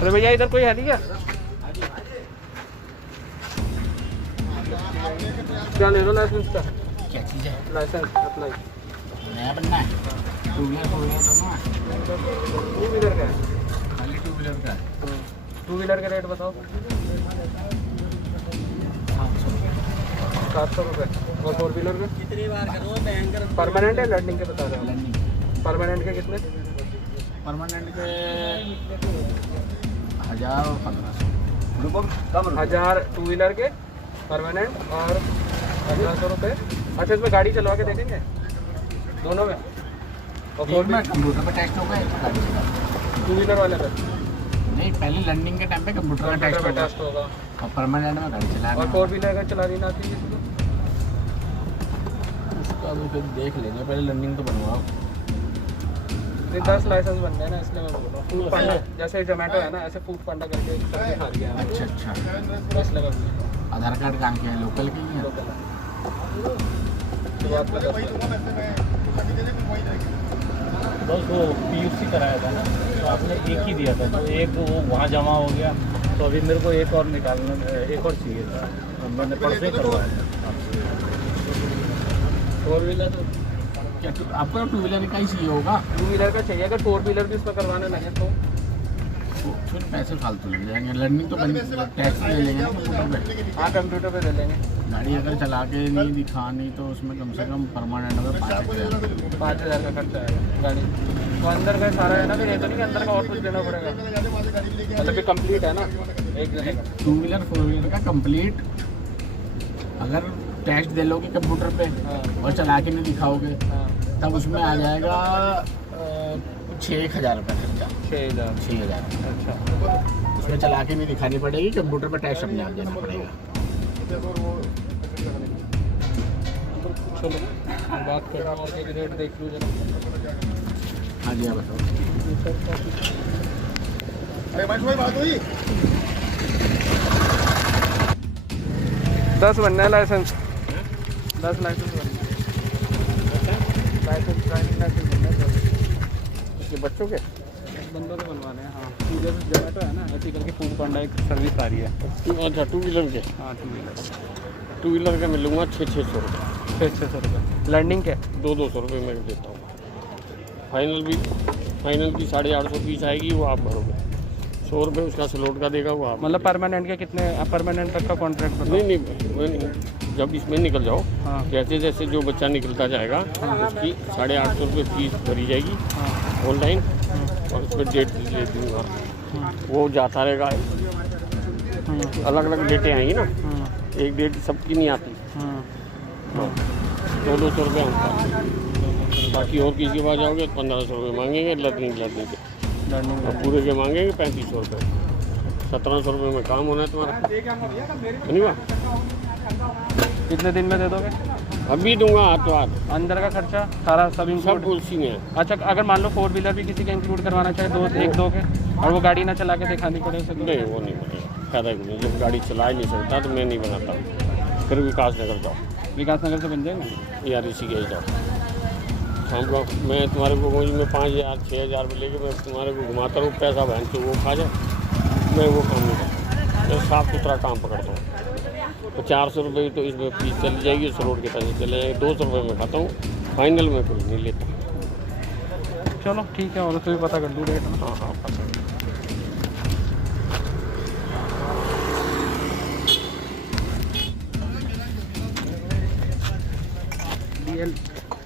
अरे भैया इधर कोई है नहीं क्या? क्या ले लो लाइसेंस का? क्या चीज़ है? लाइसेंस अप्लाई नया बनना है। टू व्हीलर फोर व्हीलर दोनों है। टू व्हीलर का है। खाली टू व्हीलर का है। टू व्हीलर का रेट बताओ। 700 रुपये। और फोर व्हीलर का कितनी बार करो भयंकर। परमानेंट है लर्निंग के बता रहे हो? लर्निंग परमानेंट के कितने? परमानेंट के 1000 और 1500। 1000 टू व्हीलर के परमानेंट और 1500 रुपये। अच्छा इसमें गाड़ी चलवा के देखेंगे दोनों में? और फोर में कंप्यूटर पे टेस्ट होगा, एक में गाड़ी चला। टू व्हीलर वाले पे नहीं, पहले लर्निंग के टाइम पे कंप्यूटर का टेस्ट होगा और परमानेंट में गाड़ी चला। और फोर व्हीलर का चलानी ना आती है उसका अभी फिर देख लेंगे, पहले लर्निंग तो बनवाओ। 10 लाइसेंस बन गए ना, इसलिए मैं बोल रहा हूँ। फूड पांडा जैसे जोमेटो है ना, ऐसे फूड पांडा करके सबसे खा गया। अच्छा अच्छा। इसलिए मैं आधार कार्ड कहाँ के हैं? लोकल के ही हैं? लोकल है। शुरुआत में 10 बस वो PUC कराया था ना, तो आपने एक ही दिया था, तो एक वो वहाँ जमा हो गया, तो अभी मेरे को एक और निकालना, एक और चाहिए था। मैंने परसों ही करवाया था आपसे। फोर व्हीलर तो क्या आपको टू व्हीलर का ही चाहिए होगा? टू व्हीलर का चाहिए। अगर फोर व्हीलर भी उसमें करवाने लगे तो फिर पैसे फालतू लग जाएंगे। लर्निंग तो टैक्स ले लेंगे ना कंप्यूटर पे। हाँ कंप्यूटर पे दे लेंगे। गाड़ी अगर चला के नहीं दिखानी तो उसमें कम से कम परमानेंट में 5000 का खर्चा आएगा गाड़ी। तो अंदर का सारा है ना, फिर ये तो नहीं कि अंदर का और कुछ देना पड़ेगा। मतलब कि कंप्लीट है ना एक जगह का। टू व्हीलर फोर व्हीलर का कंप्लीट अगर टेस्ट दे लोगे कंप्यूटर पे और चला के नहीं दिखाओगे तब उसमें आ जाएगा 6,000 रुपये खर्चा। 6000। अच्छा उसमें चला के नहीं दिखानी पड़ेगी, कंप्यूटर पे टेस्ट अपने आप देना पड़ेगा। चलो मैं बात कर रहा हूँ और रेट देख लूँ जरा। हाँ जी, आप बताओ। अरे भाई बात हुई 10 बनना है लाइसेंस। 10 लाइसेंस बनना है। लाइसेंस ड्राइविंग लाइसेंस बनना है। ये बच्चों के बंदों को बनवाने हैं। हाँ जैसे जोमेटो है ना, ऐसी करके फूड पांडा एक सर्विस आ रही है। अच्छा टू व्हीलर के? हाँ टू व्हीलर का मिलूँगा 600 रुपये। 600 रुपये लर्निंग के 200 रुपये मैं देता हूँ। फाइनल की 850 फीस आएगी, वो आप भरोगे। 100 रुपये उसका स्लॉट का देगा वो आप। मतलब परमानेंट के कितने? परमानेंट तक का कॉन्ट्रैक्ट बताओ। नहीं, जब इसमें निकल जाओ हाँ जैसे जैसे जो बच्चा निकलता जाएगा उसकी 850 रुपये फीस भरी जाएगी हाँ ऑनलाइन, और उस पर डेट ले दूँगा। वो जाता रहेगा, अलग अलग डेटें आएंगी ना, एक डेट सबकी नहीं आती। 200 रुपये हमका। बाकी और किसी के पास जाओगे 1500 रुपये मांगेंगे लर्निंग के। और पूरे के मांगेंगे 3500 रुपये। 1700 रुपये में काम होना है तुम्हारा, नहीं हुआ? कितने दिन में दे दोगे? अभी दूंगा हाथ तो हाथ। अंदर का खर्चा सारा सब सब इंक्लूड? उसी में है। अच्छा अगर मान लो फोर व्हीलर भी किसी का इंक्लूड करवाना चाहे दो के और वो गाड़ी ना चला के दिखानी पड़े उसे? नहीं, वो नहीं बनेगा, फायदा नहीं। जब गाड़ी चला ही नहीं सकता तो मैं नहीं बनाता। फिर विकास नगर जाओ, विकास नगर से बन जाएगा या ऋषिकेश जाओ। शाम को मैं तुम्हारे को में 5000 6000 में लेके मैं तुम्हारे को घुमाता रहूँ, पैसा बहन से वो खा जाए। मैं वो काम नहीं करता, मैं साफ़ सुथरा काम पकड़ता हूँ। तो 400 रुपये तो इसमें फीस चली जाएगी, उस रोड के पैसे चले जाएंगे। 200 रुपये में खाता हूँ, फाइनल में कुछ नहीं लेता। चलो ठीक है, और उससे भी पता कर लूँ रेट। हाँ हाँ पता।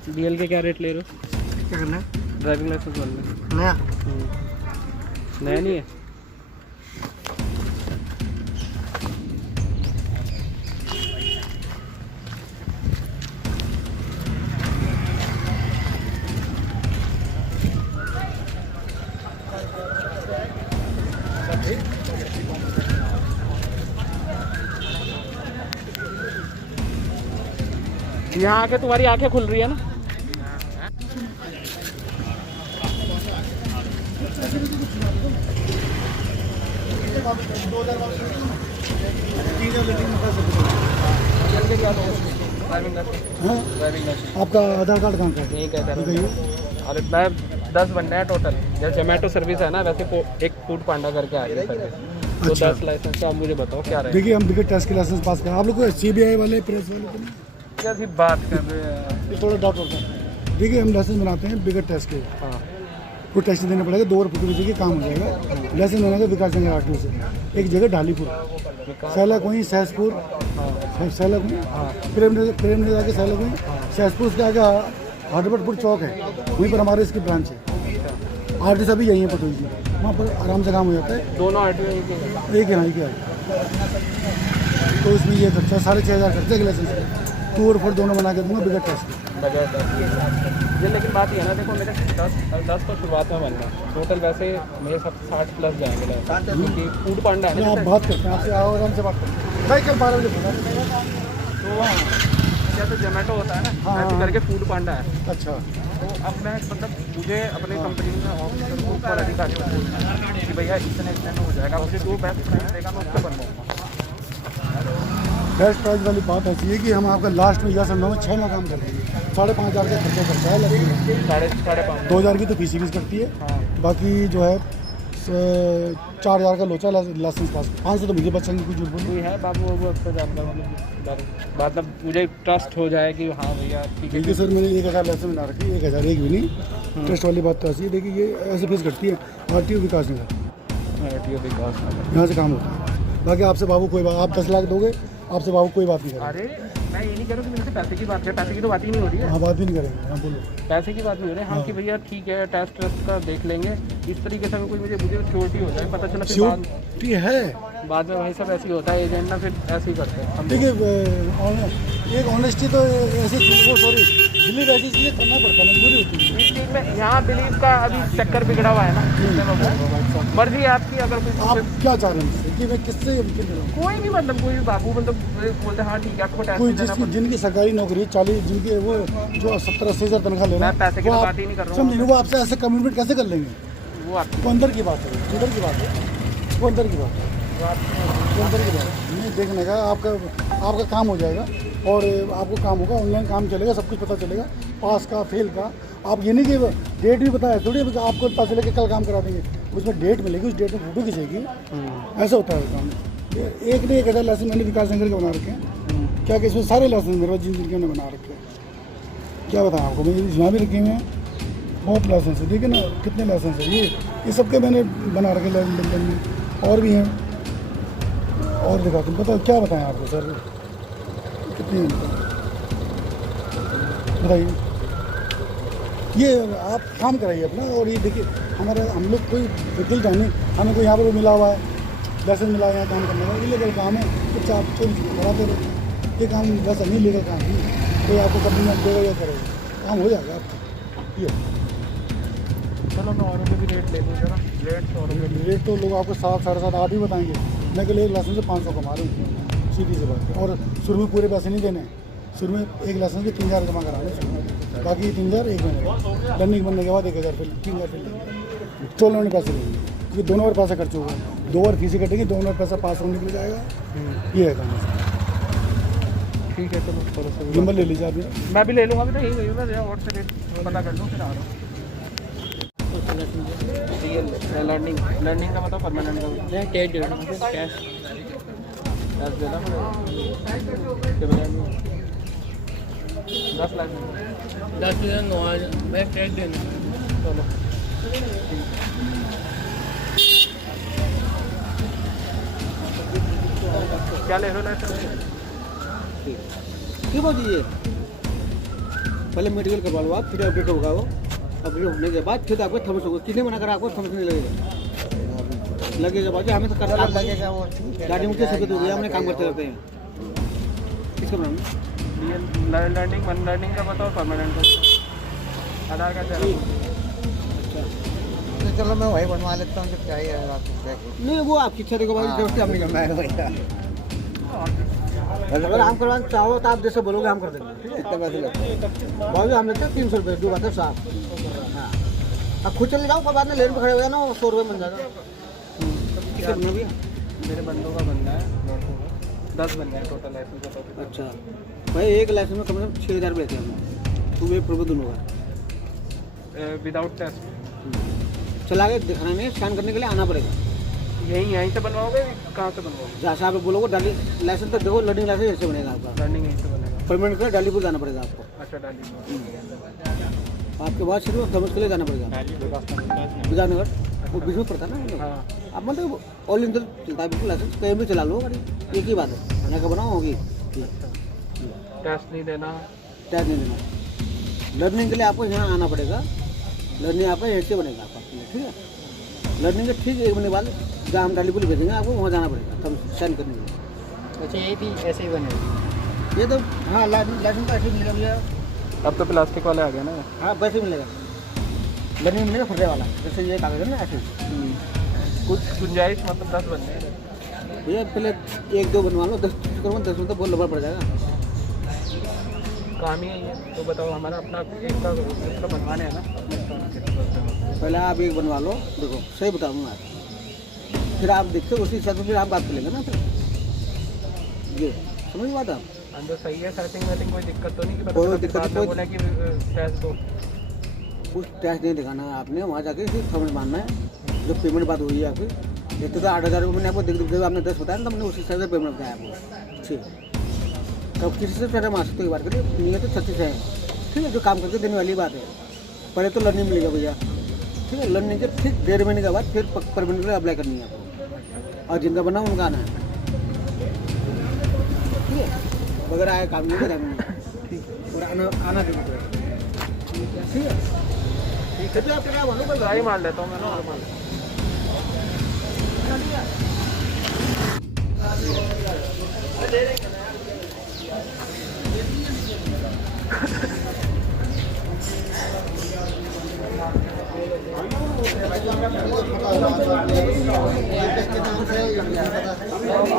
DL के क्या रेट ले रहे हो? क्या करना है? ड्राइविंग लाइसेंस बनना नया नया नहीं है? यहाँ आके तुम्हारी आंखें खुल रही है ना? ड्राइविंग लाइसेंस हाँ ड्राइविंग लाइसेंस आपका आधार कार्ड कहाँ का है? यही कह रहा बताइए। हूँ। और मैं 10 बनने हैं टोटल। जैसे जोमेटो सर्विस है ना, वैसे एक फूड पांडा करके आ रही है सर्विस। तो अच्छा। 10 लाइसेंस आप मुझे बताओ क्या रहेगा। देखिए हम बिगड़ टेस्ट के लाइसेंस पास करें, आप लोग को CBI वाले प्रेस वाले को नहीं, क्या सी बात कर रहे हैं। ये थोड़ा डाउट होता है। देखिए हम लाइसेंस बनाते हैं बिगड़ टेस्ट के, हाँ कोई टेस्ट नहीं देना पड़ेगा, 2 रुपये की वजह के काम हो जाएगा। लाइसेंस बनाएगा विकास नगर RTO से, एक जगह ढालीपुर, सैला कुई, सहसपुर, सैला कुई, प्रेमनगर के सैला कुई, सहसपुर के आगे हाटपटपुर चौक है, वहीं पर हमारे इसकी ब्रांच है। RTO से भी यही है पटोई जी, वहाँ पर आराम से काम हो जाता है। दोनों RTO एक ही है। एक है ना, एक है। तो इसमें ये खर्चा 6500 खर्चा के लाइसेंस का, 2 और 4 दोनों बना के दूंगा बिगड़ टेस्ट। बजट ये, लेकिन बात ये है ना, देखो मेरे 10 तो शुरुआत में बनना है, टोटल वैसे मेरे सब 60 प्लस जाएंगे लाइसेंस, क्योंकि फूड पांडा है ना। आप बात करते हैं, आपसे आओ आराम से बात करते हैं भाई, कल 12 बजे बोला। तो जैसे जोमेटो होता है ना, हाँ। ऐसे करके फूड पांडा है। अच्छा तो अब मैं मतलब मुझे अपने कंपनी में ऑफिसर को ऊपर अधिकारी को बोलना है कि भैया इतने में हो जाएगा, मुझे जो बेस्ट प्राइस देगा मैं उससे बनवाऊंगा। बेस्ट प्राइस वाली बात ऐसी है कि हम आपका लास्ट में यह समझाओ 6 में काम कर देंगे। 5,500 का खर्चा करता है, लगभग 5,500। 2,000 की तो फीस करती है। हाँ बाकी जो है 4,000 का लोचा लाइसेंस पास, 500 तो मुझे बचेंगे, कुछ झूठ बोलूं। कोई है बाबू वो तो जानता मतलब मुझे ट्रस्ट हो जाए कि हाँ भैया ठीक है। देखिए सर, मैंने 1,000 लाइसेंस बना रखी है, 1,000 एक भी नहीं। ट्रस्ट वाली बात तो ऐसी है। देखिए ये ऐसे फीस करती है RTO विकास नगर, RTO विकास नगर। यहाँ से काम होता है। बाकी आपसे बाबू कोई बात, आप 10 लाख दोगे, आपसे बाबू कोई बात नहीं करेंगे। अरे मैं ये नहीं कह रहा हूँ कि मेरे से पैसे की बात है, पैसे की तो बात ही नहीं हो रही है। हाँ बात भी नहीं करेंगे, हाँ बोलो। पैसे की बात नहीं हो रही है, हाँ कि भैया ठीक है टेस्ट का देख लेंगे, इस तरीके से कोई मुझे श्योरिटी हो जाए, पता चला फिर श्योरिटी है। बाद में भाई सब ऐसे ही होता है, एजेंट ना फिर ऐसे ही करते हैं हम। देखिए एक ऑनेस्टी तो ऐसे वो सॉरी दिल्ली वैसी चीज़ें करना पड़ता है, मजबूरी होती है। इस चीज़ में यहाँ बिलीव का अभी चक्कर बिगड़ा हुआ है ना। मर्जी है आपकी, अगर कोई आप क्या चाह रहे हैं मुझसे कि मैं किससे यकीन दिलाऊं? कोई भी मतलब कोई बाबू मतलब बोलते हैं हाँ ठीक है आपको टेस्ट कोई देना जिसकी जिनकी सरकारी नौकरी 40 जिनके वो जो 70-80 हज़ार तनख्वाह ले रहे मैं पैसे की तो बात ही नहीं कर रहा हूँ। समझिए वो आपसे ऐसे कमिटमेंट कैसे कर लेंगे? वो आपकी वो अंदर की बात है, अंदर की बात है, वो अंदर की बात है, वो अंदर की बात है। नहीं देखने का आपका काम हो जाएगा और आपको काम होगा, ऑनलाइन काम चलेगा, सब कुछ पता चलेगा, पास का फेल का। आप ये नहीं कि डेट भी बताया थोड़ी आपको पता चले कि कल काम करा देंगे, उसमें डेट मिलेगी, उस डेट में फोटो खींचेगी, ऐसा होता है काम। एक नहीं 1,000 लाइसेंस मैंने विकास नगर के बना रखे हैं। क्या कि इसमें सारे लाइसेंस मेरे पास जिन जिनके मैंने बना रखे हैं, क्या बताएं आपको, मेरे यहाँ भी रखे हुए हैं, बहुत लाइसेंस है। देखिए ना कितने लाइसेंस है, ये सबके मैंने बना रखे लंदन में, और भी हैं और दिखा तुम बताओ क्या बताएं आपको सर, कितने हैं बताइए। ये आप काम कराइए अपना, और ये देखिए हम लोग कोई विकल्प नहीं, हमें कोई यहाँ पर मिला हुआ है, लाइसेंस मिला है यहाँ काम करने का, इलीगल काम है, कुछ आप चोरी कराते रहो, ये काम वैसा नहीं लीगल काम नहीं, कोई आपको कभी ना देगा या करेगा, काम हो जाएगा आपका। ये चलो मैं औरों के भी रेट ले लूँ जरा, रेट औरों के भी। रेट तो लोग आपको 7, 7.5 8 ही बताएंगे। मैं कल एक लाइसेंस से 500 कमा रही हूँ, सीधी सी बात है। और शुरू में पूरे पैसे नहीं देने, शुरू में एक लाइसेंस के 3,000 जमा कराने शुरू में, बाकी 3,000 एक महीने, रनिंग बनने के बाद 1,000 फिर 3,000 फिर लेंगे, 16 में पैसे लेंगे, क्योंकि दोनों बार पैसा खर्च होगा, 2 बार फीस कटेंगी, दोनों बार पैसा पास होने के लिए जाएगा। ये है काम। ठीक है चलो थोड़ा सा नंबर ले लीजिए आप। मैं भी ले लूँगा, अभी तो यही गई मैं और से रेट पता कर लूँ फिर आ रहा हूँ। लर्निंग का मतलब परमानेंट का कैश दे देना, कैश देना 10 लाख 10,000 9,000 मैं कैश देना। चलो क्या ले रहे हो लाइसेंस? क्यों बाजी ये पहले मेडिकल करवा लो आप, फिर अपडेट होगा वो, अपडेट होने के बाद फिर आपको थमस होगा, किसने मना करा आपको थमस नहीं लगेगा बाजी, हमें तो करना लगेगा, वो गाड़ी में कैसे हो गया, हमने काम करते रहते हैं। किसका बनाना लर्निंग का बताओ, परमानेंट का आधार कार्ड चाहिए। तो चलो मैं वही बनवा लेता हूँ, जब चाहिए नहीं वो आपकी इच्छा देखो भाई, दोस्ती हमने करना है भैया। अगर हम करवाना चाहो तो आप जैसे बोलोगे हम कर देंगे, ठीक है, इतने पैसे लगते हैं भाई, हम लेते हैं 300 रुपये, 2 बात है साफ। हाँ अब खुद चले जाओ, कब बाद में लेन पे खड़े हो जाए ना, 100 रुपये बन जाएगा। किससे बनना भैया? मेरे बंदों का बनना है, 10 बनना है टोटल लाइसेंस का। अच्छा भाई एक लाइसेंस में कम से कम 6,000 रुपये लेते हैं हम, सुबह पूर्व दोनों का। विदाउट टेस्ट चला के दिखाने में स्कैन करने के लिए आना पड़ेगा। यहीं से बनवाओगे, कहाँ से बनवाओगे? जहाँ से आप बोलोगे डाली लाइसेंस तो देखो, लर्निंग लाइसेंस ऐसे बनेगा आपका। लर्निंग यहीं से बनेगा। परमानेंट कर डालीपुर जाना पड़ेगा आपको। अच्छा डाली आपके बाद सिर्फ थर्मस के लिए जाना पड़ेगा विधाननगर, वो बीच में पड़ता है ना। हाँ आप मतलब ऑल इंडिया चलता है बिल्कुल लाइसेंस, कहीं भी चला लो गाड़ी, एक ही बात है, खाना का बनाओ होगी। टेस्ट नहीं देना। टैग नहीं देना। लर्निंग के लिए आपको यहाँ आना पड़ेगा, लर्निंग आपका ऐसे बनेगा आपका, ठीक है। लर्निंग के ठीक 1 महीने बाद जहाँ हम डालीपुर भेजेंगे आपको, वहाँ जाना पड़ेगा तब साइन करने के लिए। अच्छा ये भी ऐसे ही बनेगा? ये तो हाँ लाइसेंस तो ऐसे ही मिलेगा भैया। अब तो प्लास्टिक वाले आ गए ना। हाँ वैसे ही मिलेगा, लर्निंग मिलेगा फटे वाला, जैसे ये कागज है ना ऐसे। कुछ गुंजाइश मतलब 10 बनने हैं। भैया पहले 1-2 बनवा लो, 10 करो, 10 में तो बहुत लंबा पड़ जाएगा। काम ही है। तो बताओ हमारा अपना एक का बनवाने हैं ना। पहले आप एक बनवा लो, देखो सही बताऊँगा, फिर आप देखते उसी हिसाब से फिर आप बात कर लेंगे ना। फिर ये समझ बात आप? अंदर सही है सेटिंग वेटिंग, कोई दिक्कत तो नहीं? कि कोई दिक्कत बाद में कोई- बोला कि टेस्ट दो। कुछ टैक्स नहीं दिखाना है आपने, वहाँ जाके सिर्फ समझ मानना है। जो पेमेंट बात हुई है आपकी, एक तो 8,000 रुपये मैंने आपको देख आपने 10 बताया ना, तो हमने उसी हिसाब से पेमेंट बताया आपको। ठीक है, तब किसी से पहले मास्क की बात करिए, नहीं है तो 36 है, ठीक है। जो काम करके देने वाली बात है। पहले तो लर्निंग मिलेगा भैया, ठीक है। लर्निंग के ठीक 1.5 महीने के बाद फिर परमानेंट के लिए अप्लाई करनी है आपको, और जिनका बना उनका आना है, ठीक है। अगर आया काम नहीं करेंगे, ठीक, और आना देना पड़ेगा, ठीक है। ठीक है, आप क्या बोलो, ट्राई मार लेता हूँ मैं ना, और मार लेता हूँ।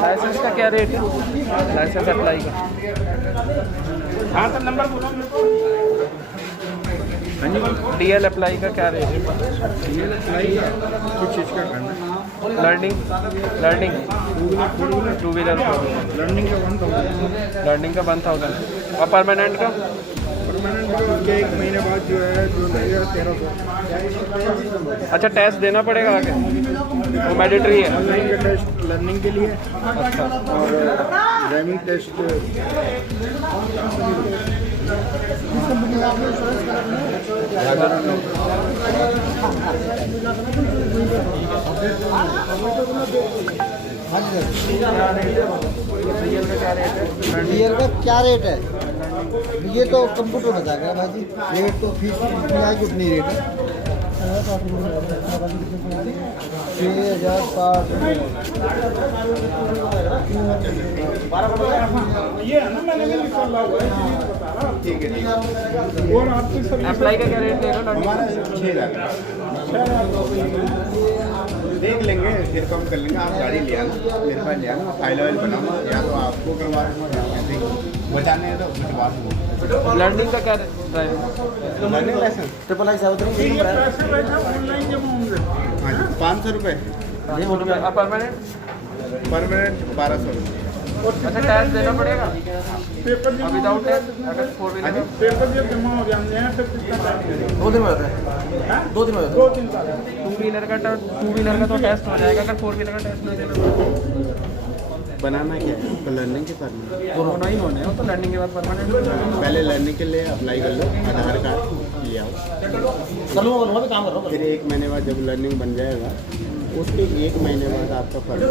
लाइसेंस का क्या रेट है? लाइसेंस अप्लाई का? हाँ सर नंबर बोलो। DL अप्लाई का क्या रेट है? DL अप्लाई कुछ चीज़ का करना, लर्निंग टू व्हीलर लर्निंग का 1,000, लर्निंग का 1,000 और परमानेंट का? परमानेंट उसके 1 महीने बाद जो है जो लगेगा 1,300। अच्छा टेस्ट देना पड़ेगा आगे, वो मैंडेटरी है? ऑनलाइन का टेस्ट लर्निंग के लिए, और ड्राइविंग टेस्ट DL का क्या रेट है? ये तो कंप्यूटर बताएगा भाई जी, रेट तो फीस कितनी आएगी उतनी रेट है। 6,060 ये है ना, मैंने भी लिखा हुआ है, ठीक है। और आपकी सब अप्लाई का क्या रेट देगा लर्निंग? हमारा 6,000 देख लेंगे, फिर कम कर लेंगे। आप गाड़ी ले आना, मेरे पास ले आना, फाइल वाइल बनाऊंगा, या तो आपको करवा दूंगा, बचाने है तो भिजवा दूंगा। लर्निंग का क्या driving? Learning licence triple I 7 हाँ जी, 500 रुपये, परमानेंट? परमानेंट 1,200 रुपये। अच्छा टेस्ट देना पड़ेगा विदाउट टेस्ट अगर 4 व्हीलर? पेपर जब जमा हो जाते हैं फिर 2 दिन में होता है, 2 दिन में होता है। 2-3 साल 2 व्हीलर का तो टेस्ट हो जाएगा, अगर 4 व्हीलर का टेस्ट नहीं देना बनाना क्या है, तो लर्निंग के साथ दोनों ही होने हैं, तो लर्निंग के बाद परमानेंट। पहले लर्निंग के लिए अप्लाई कर लो, आधार कार्ड ले आओ, चलो मैं भी काम कर रहा हूँ। फिर 1 महीने बाद जब लर्निंग बन जाएगा, उसके 1 महीने बाद आपका फर्ज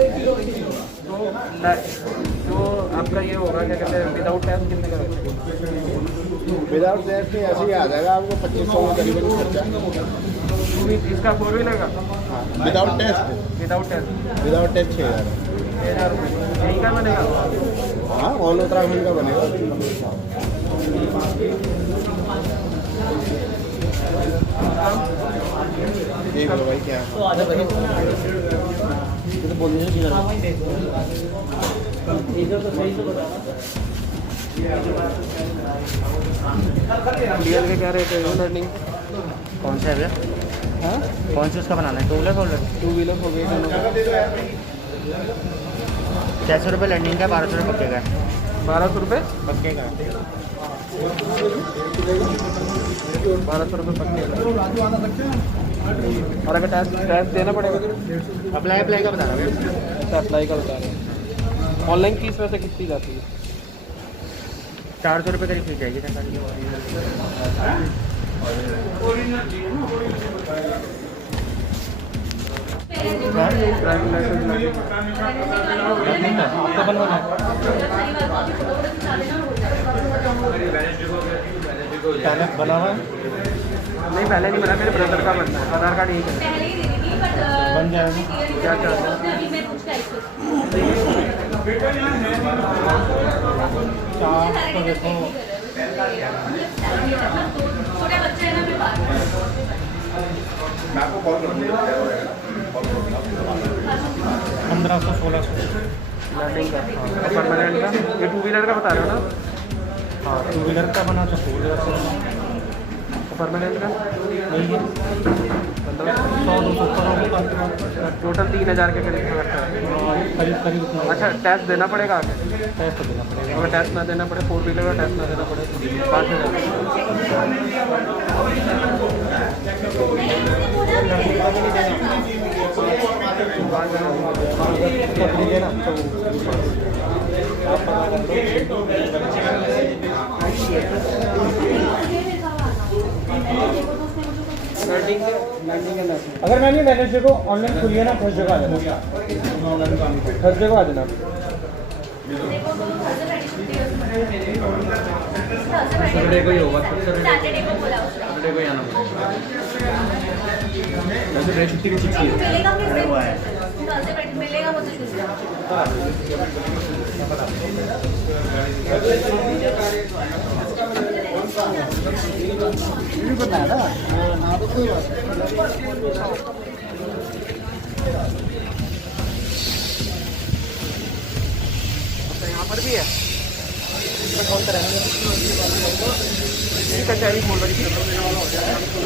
तो आपका ये होगा क्या कहते हैं विदाउट टेस्ट कितने का रखेंगे? विदाउट टेस्ट ऐसे ही आ जाएगा आपको 2,500 में करीबन खर्चा। इसका 4 व्हीलर का हाँ, विदाउट टेस्ट 6,000। 6,000 रुपये यही का बनेगा? हाँ, ऑल उत्तराखंड का बनेगा। देख लो भाई क्या है। DL का क्या रेट है लर्निंग? कौन सा है भैया? हाँ कौन सी उसका बनाना है? 2 व्हीलर 4 व्हीलर? 2 व्हीलर हो गए दोनों का। 600 रुपये लर्निंग का, 1,200 रुपये पक्के का है। 1200 रुपये पक्के का 1200 रुपये पक्के का। और अगर टैक्स देना पड़ेगा अप्लाई का बता रहा हूँ। तो अप्लाई का बता रहे हैं। ऑनलाइन फीस वैसे कितनी जाती है? 400 रुपये करीब फीस जाएगी सरकार की। ड्राइविंग लाइसेंस आपका बनवाना है? पहले बना हुआ है? नहीं, पहले नहीं बना, मेरे ब्रदर का बनना है। आधार कार्ड यही है। बन जाएगा। क्या चार्ज है? चार्ज तो देखो 1500-1600। लर्निंग का और परमानेंट का? ये 2 व्हीलर का बता रहे हो ना? हाँ 2 व्हीलर का बना तो 2 व्हीलर का बना। और परमानेंट का यही है मतलब 100-200 ऊपर होगा। टोटल 3000 के करीब खर्चा है। करीब करीब उतना। अच्छा, टैक्स देना पड़ेगा आगे? टैक्स तो देना पड़ेगा। अगर टैक्स ना देना पड़े, 4 व्हीलर का टैक्स ना देना पड़े, 5000। अगर मैंने वेडनेसडे को ऑनलाइन खुली है ना, थर्सडे को आ जाना। थर्सडे को आ जाना। सैटरडे को ही होगा, सैटरडे को ही आना पड़ेगा। वैसे छुट्टी की छुट्टी है। मिलेगा वो तो ये करना है ना, हाँ तो कोई बात नहीं। यहाँ पर भी है। इसी कचहरी खोल रही थी,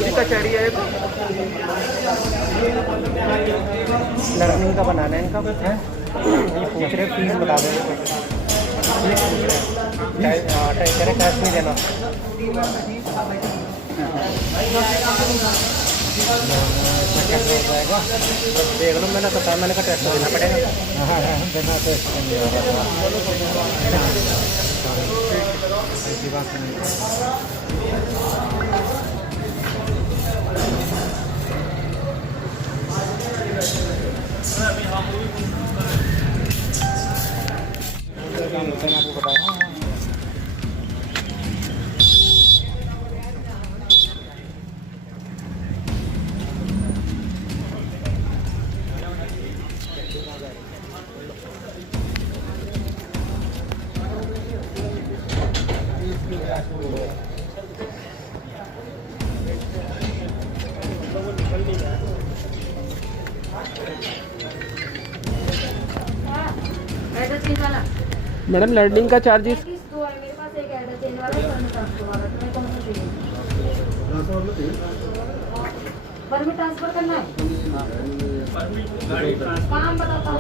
इसी कचहरी है। तो लर्निंग का बनाना है इनका कुछ है। ये पूछ रहे फीस बता दो। कैश नहीं देना। कैसे हो जाएगा देख लो। मैंने बताया, मैंने कहा टेस्ट देना पड़ेगा। हाँ देना टेस्ट ऐसी बात नहीं। काम होता है, आपको पता है। मैडम, लर्निंग का चार्जेस मेरे पास एक एड्रेस चेंज वाला तुम्हें कौन सा चाहिए? परमिट ट्रांसफर करना है। काम बताता हूँ।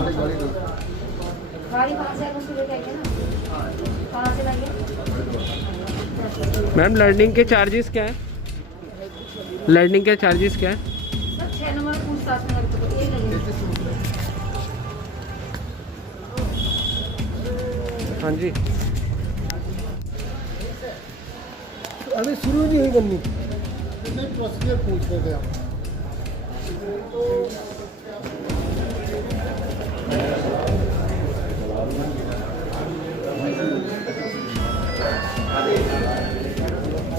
गाड़ी कहाँ से आगे लेके आएंगे ना, कहाँ से लाइए? मैम, लर्निंग के चार्जेस क्या है? लर्निंग के चार्जेस क्या है? सर 6 नंबर पूछताछ में तो ये लगेगा। हाँ जी। अभी शुरू नहीं हुई करनी, नहीं प्रोसीजर पूछ रहे थे आप।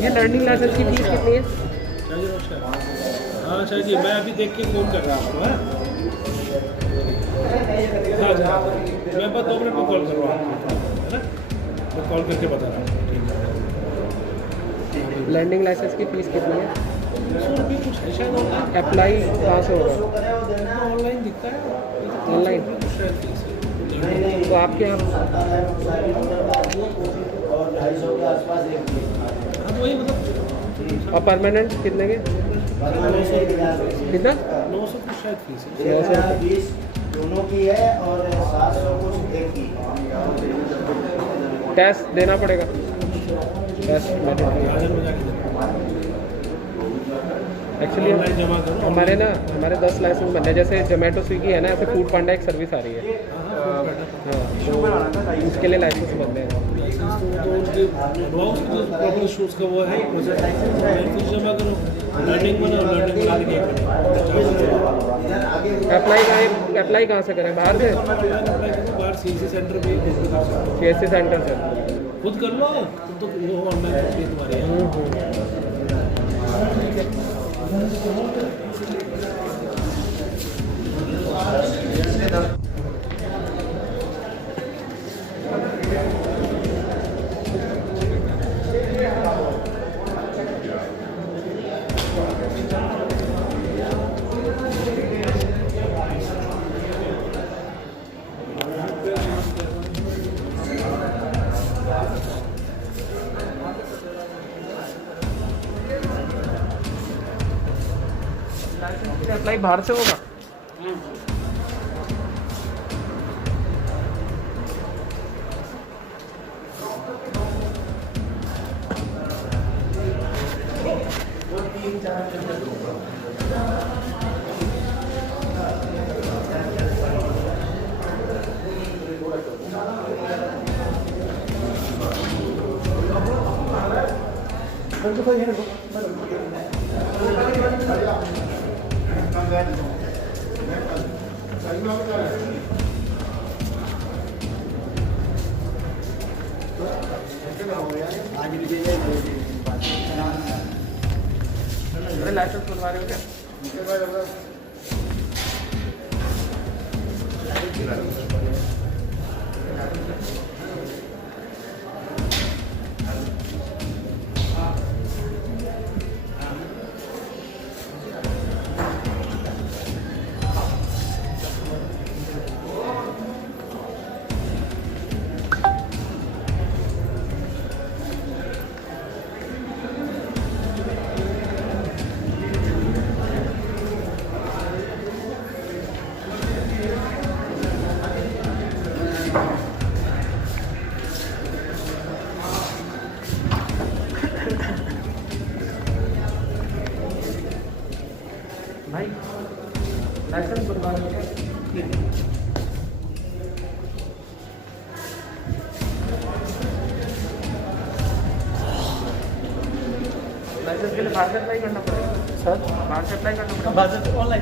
ये लर्निंग लाइसेंस की फीस कितनी है? हाँ शायद जी, मैं अभी देख के फ़ोन कर रहा हूँ। हाँ मैं बस 2 मिनट में कॉल करवा है ना, मैं कॉल करके बता रहा हूँ। लर्निंग लाइसेंस की फीस कितनी है? 100 रुपये कुछ है शायद। ऑनलाइन अप्लाई कहाँ से होगा? ऑनलाइन दिखता है ऑनलाइन। शायद फीस है। तो आपके यहाँ वही मतलब और परमानेंट कितने के? 900 कितना? 900 की शायद फीस है। 20 दोनों की है और 700 कुछ एक की। टेस्ट देना पड़ेगा, टेस्ट एक्चुअली हमारे 10 लाइसेंस बनने, जैसे जोमेटो स्विगी है ना, ऐसे फूड पांडा एक सर्विस आ रही है, हाँ, तो उसके लिए लाइसेंस बनते हैं। तो उनके प्रॉपर शूज़ का वो है प्रोसेस जमा करो, लर्निंग बनाने के अप्लाई कहाँ से करें, बाहर से? बाहर सीएससी सेंटर पे सीएससी सेंटर से खुद कर लो, तो वो ऑनलाइन तुम्हारी अप्लाई बाहर से होगा? लाइसेंस बनवा रहे हो क्या? भाई लाइसेंस बनवा रहे हो क्या? लाइसेंस के लिए बाहर से अप्लाई करना पड़ेगा सर? बाहर से अप्लाई करना पड़ेगा? बाहर से ऑनलाइन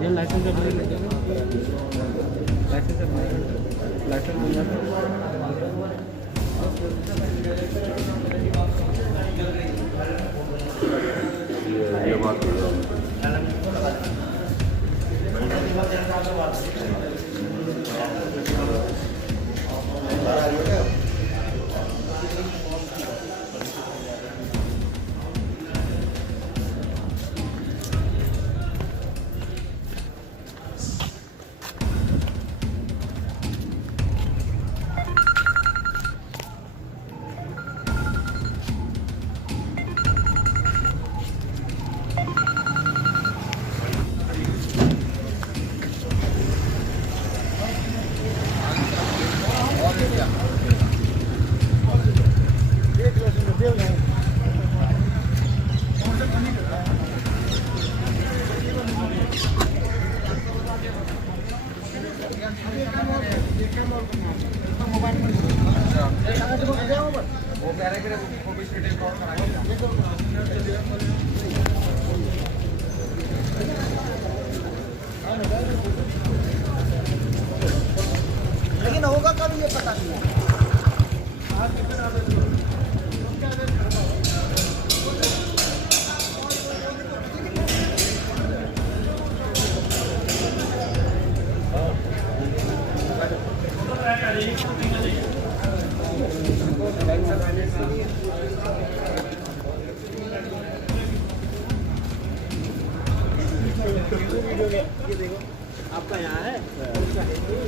ये लाइसेंस अप्लाई कर देना, लाइसेंस अप्लाई, लाइसेंस ये बात लेकिन होगा कब ये पता नहीं है। ये देखो आपका यहाँ है